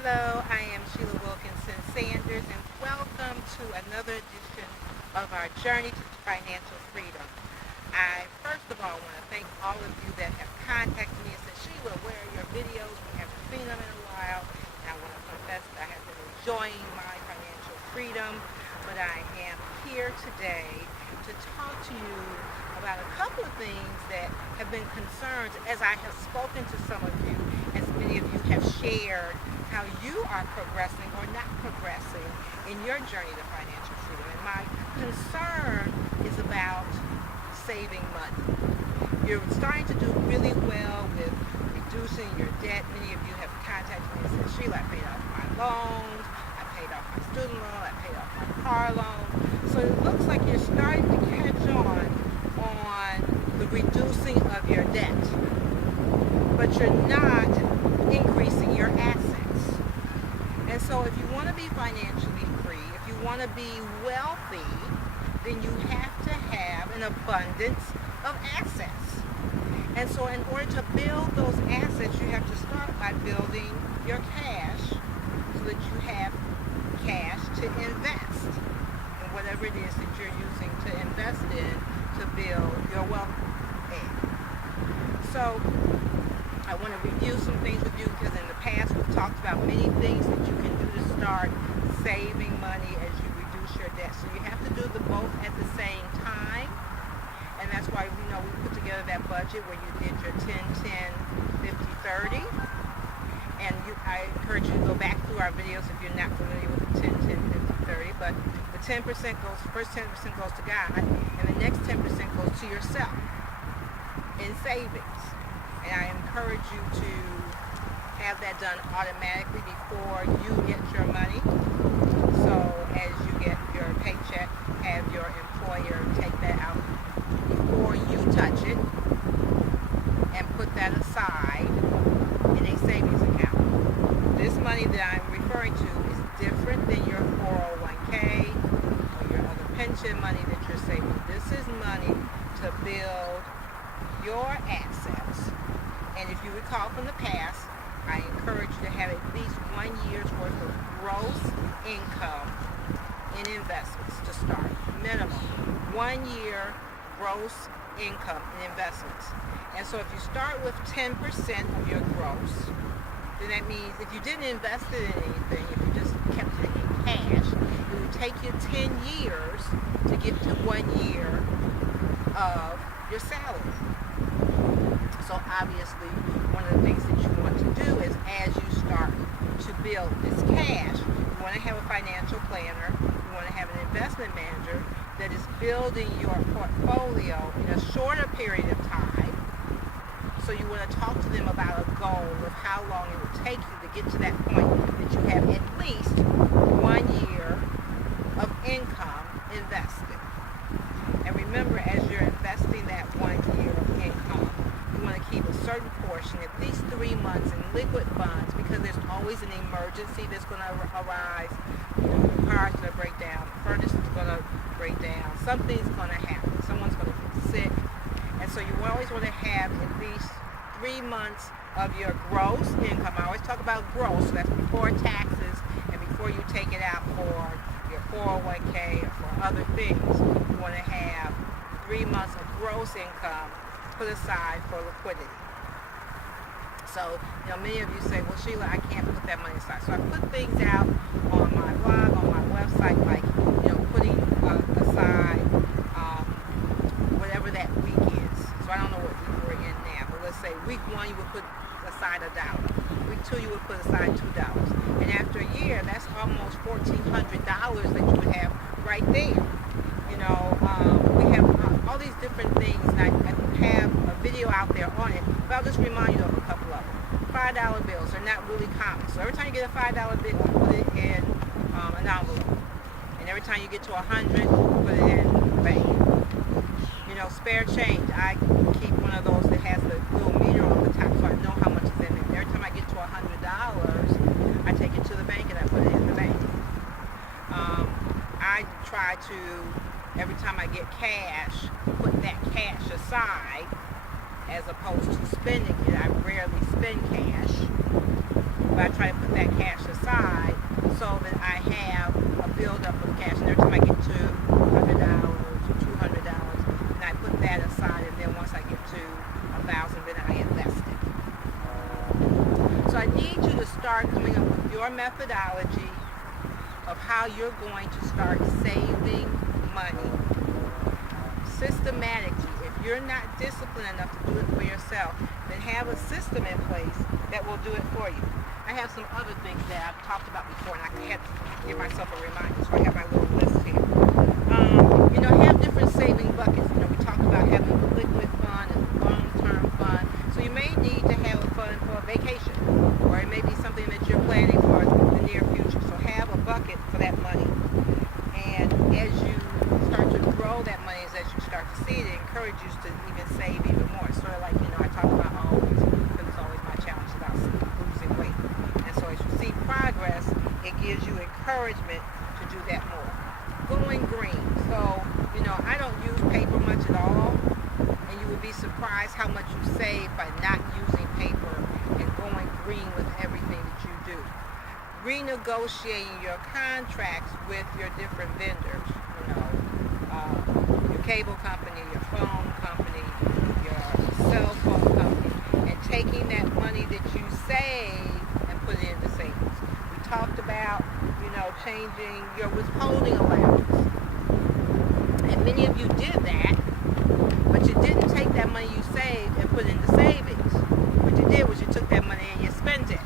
Hello, I am Sheila Wilkinson-Sanders, and welcome to another edition of our journey to financial freedom. I first of all want to thank all of you that have contacted me and said, Sheila, where are your videos? We haven't seen them in a while. And I want to confess that I have been enjoying my financial freedom, but I am here today to talk to you about a couple of things that have been concerns as I have spoken to some of you, as many of you have shared how you are progressing or not progressing in your journey to financial freedom. And my concern is about saving money. You're starting to do really well with reducing your debt. Many of you have contacted me and said, Sheila, I paid off my loans, I paid off my student loan, I paid off my car loan. So it looks like you're starting to catch on the reducing of your debt, but you're not increasing your assets. And so if you want to be financially free, if you want to be wealthy, then you have to have an abundance of assets. And so in order to build those assets, you have to start by building your cash so that you have cash to invest in whatever it is that you're using to invest in to build your wealth in. So I want to review some things with you because in the past we've talked about many things that you can do to start saving money as you reduce your debt. So you have to do them both at the same time. And that's why we put together that budget where you did your 10, 10, 50, 30. And I encourage you to go back through our videos if you're not familiar with the 10, 10, 50, 30. But the 10% goes, first 10% goes to God, and the next 10% goes to yourself in savings. And I encourage you to have that done automatically before you get your money. So as you get your paycheck, have your employer take that out before you touch it and put that aside in a savings account. This money that I'm referring to is different than your 401k or your other pension money that you're saving. This is money to build your assets. And if you recall from the past, I encourage you to have at least 1 year's worth of gross income in investments to start. Minimum 1 year gross income in investments. And so if you start with 10% of your gross, then that means if you didn't invest it in anything, if you just kept it in cash, it would take you 10 years to get to 1 year of your salary. So obviously, one of the things that you want to do is as you start to build this cash, you want to have a financial planner, you want to have an investment manager that is building your portfolio in a shorter period of time. So you want to talk to them about a goal of how long it would take you to get to that point that you have at least 1 year of income invested. And remember, as you're investing that 1 year of income, you want to keep a certain portion, at least 3 months, in liquid funds, because there's always an emergency that's going to arise. The car's going to break down, the furnace is going to break down, something's going to happen, someone's going to get sick. And so you always want to have at least 3 months of your gross income. I always talk about gross, so that's before taxes and before you take it out for your 401k or for other things. You want to have 3 months of gross income put aside for liquidity. So, many of you say, well, Sheila, I can't put that money aside. So I put things out on my blog, on my website, like, putting aside whatever that week is. So I don't know what week we're in now, but let's say week 1 you would put aside $1. Week 2 you would put aside $2. And after a year, that's almost $1,400 that you would have right there. We have all these different things, and I have a video out there on it, but I'll just remind you of a couple of them. $5 bills are not really common. So every time you get a $5 bill, put it in an envelope. And every time you get to 100, put it in the bank. Spare change. I keep one of those that has the little meter on the top so I know how much is in it. And every time I get to $100, I take it to the bank and I put it in the bank. I try to, every time I get cash, put that cash aside as opposed to spending it. I rarely spend cash, but I try to put that cash aside aside so that I have a buildup of cash. And every time I get to $100 or $200, and I put that aside, and then once I get to 1,000, then I invest it. So I need you to start coming up with your methodology of how you're going to start saving money systematically. If you're not disciplined enough to do it for yourself, then have a system in place that will do it for you. I have some other things that I've talked about before, and I had to give myself a reminder, so I have my little list here. Have different saving buckets. We talked about having a liquid fund and a long-term fund. So you may need to have a fund for a vacation, or it may be something that you're planning for the near future. So have a bucket for that money. And as you start to grow that money, as you start to see it, it encourages you to even save even more. Sort of like, I talk about always, because it's always my challenge about losing weight. And so as you see progress, it gives you encouragement to do that more. Going green. So, I don't use paper much at all, and you would be surprised how much you save by not using paper and going green with everything that you do. Renegotiating your contracts with your different vendors, your cable company, your phone company, your cell phone company, and taking that money that you save and put it into savings. We talked about, changing your withholding allowance. And many of you did that, but you didn't take that money you saved and put it into savings. What you did was you took that money and you spent it.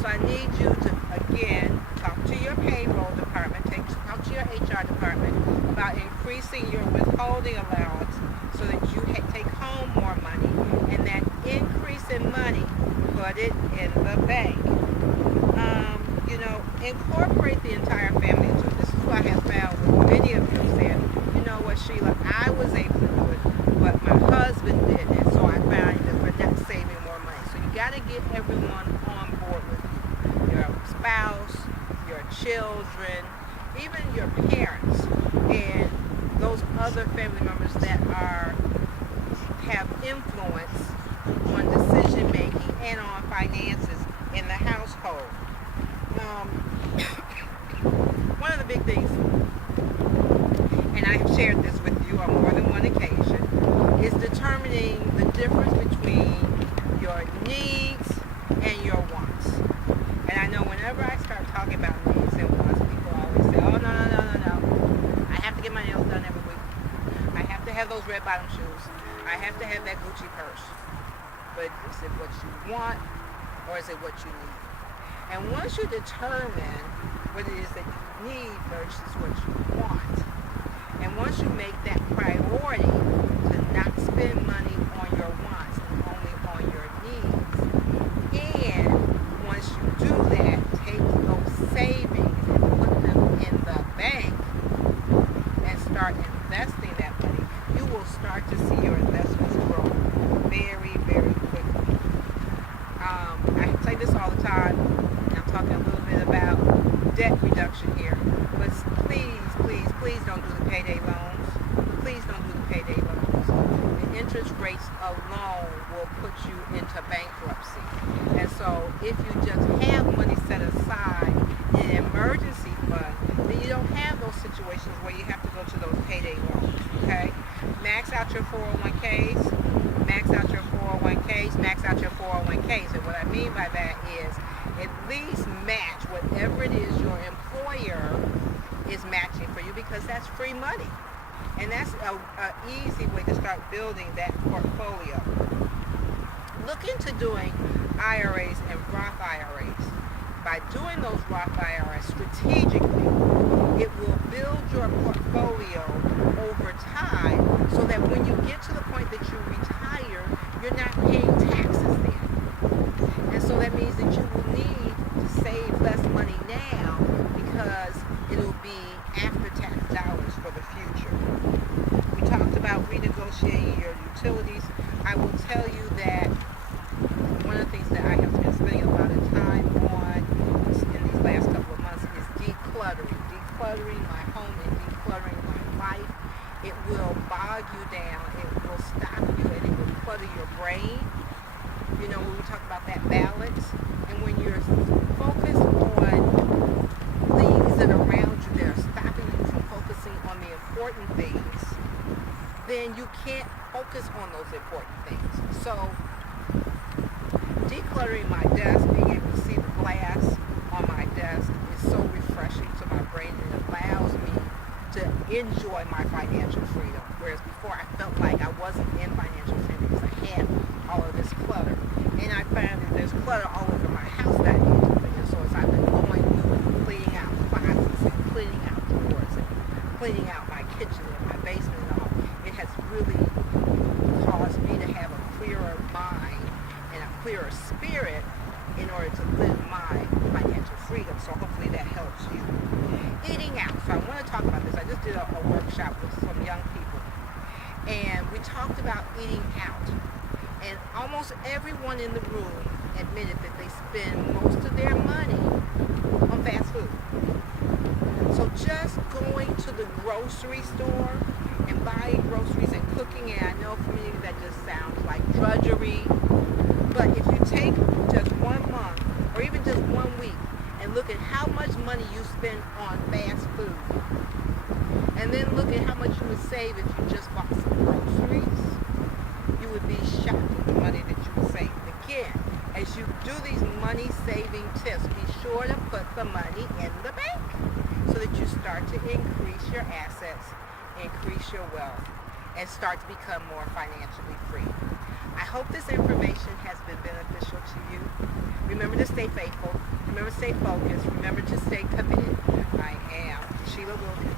So I need you to, again, talk to your payroll department, talk to your HR department about increasing your withholding allowance so that you take home more money, and that increase in money, put it in the bank. Incorporate the entire family into it. This is what I have found with many of you said, what, Sheila, I was able to do it, but my husband didn't, and so I found that we're not saving more money. So you got to get everyone on board with you. Your spouse, your children, even your parents, and those other family members that have influence on decision making and on finances in the household. One of the big things, and I have shared this with you on more than one occasion, is determining the difference between your needs and your wants. And I know whenever I start talking about needs and wants, people always say, oh, no. I have to get my nails done every week. I have to have those red bottom shoes. I have to have that Gucci purse. But is it what you want, or is it what you need? And once you determine what it is that you need versus what you want, and once you make that priority to not spend money on your wants and only on your needs, and once you do that, take those savings and put them in the bank and start investing that money, you will start to see your investments grow very, very quickly. I say this all the time. Talking a little bit about debt reduction here, but please don't do the payday loans. Please don't do the payday loans. The interest rates alone will put you into bankruptcy. And so if you just have money set aside in an emergency fund, then you don't have those situations where you have to go to those payday loans, okay? Max out your 401ks, max out your 401ks, max out your 401ks. And what I mean by that is at least match whatever it is your employer is matching for you, because that's free money. And that's an easy way to start building that portfolio. Look into doing IRAs and Roth IRAs. By doing those Roth IRAs strategically, it will build your portfolio over time so that when you get to the point that you retire, you're not paying taxes then. And so that means that you will need to save less money now, because it'll be after-tax dollars for the future. We talked about renegotiating your utilities. I will tell you that one of the things that I have been spending a lot of time on in these last couple of months is decluttering my home and decluttering my life. It will bog you down, it will stop you, and it will clutter your brain. When we talk about that balance, and when you're then you can't focus on those important things. So decluttering my desk, being able to see the glass on my desk is so refreshing to my brain, and it allows me to enjoy my financial freedom. Whereas before I felt like I wasn't in financial freedom because I had all of this clutter. And I found that there's clutter all over my house that I need to clean. So as I've been going through cleaning out closets and cleaning out drawers and cleaning out my kitchen and my basement and all, it has really caused me to have a clearer mind and a clearer spirit in order to live my financial freedom. So hopefully that helps you. Eating out. So I want to talk about this. I just did a workshop with some young people, and we talked about eating out. And almost everyone in the room admitted that they spend most of their money on fast food. So just going to the grocery store and buying groceries and cooking, and I know for me that just sounds like drudgery, but if you take just 1 month or even just 1 week and look at how much money you spend on fast food, and then look at how much you would save if you just bought some groceries, you would be shocked at the money that you would save. Again, as you do these money saving tips, be sure to put the money in the bank so that you start to increase your assets, increase your wealth, and start to become more financially free. I hope this information has been beneficial to you. Remember to stay faithful. Remember to stay focused. Remember to stay committed. I am Sheila Wilkinson.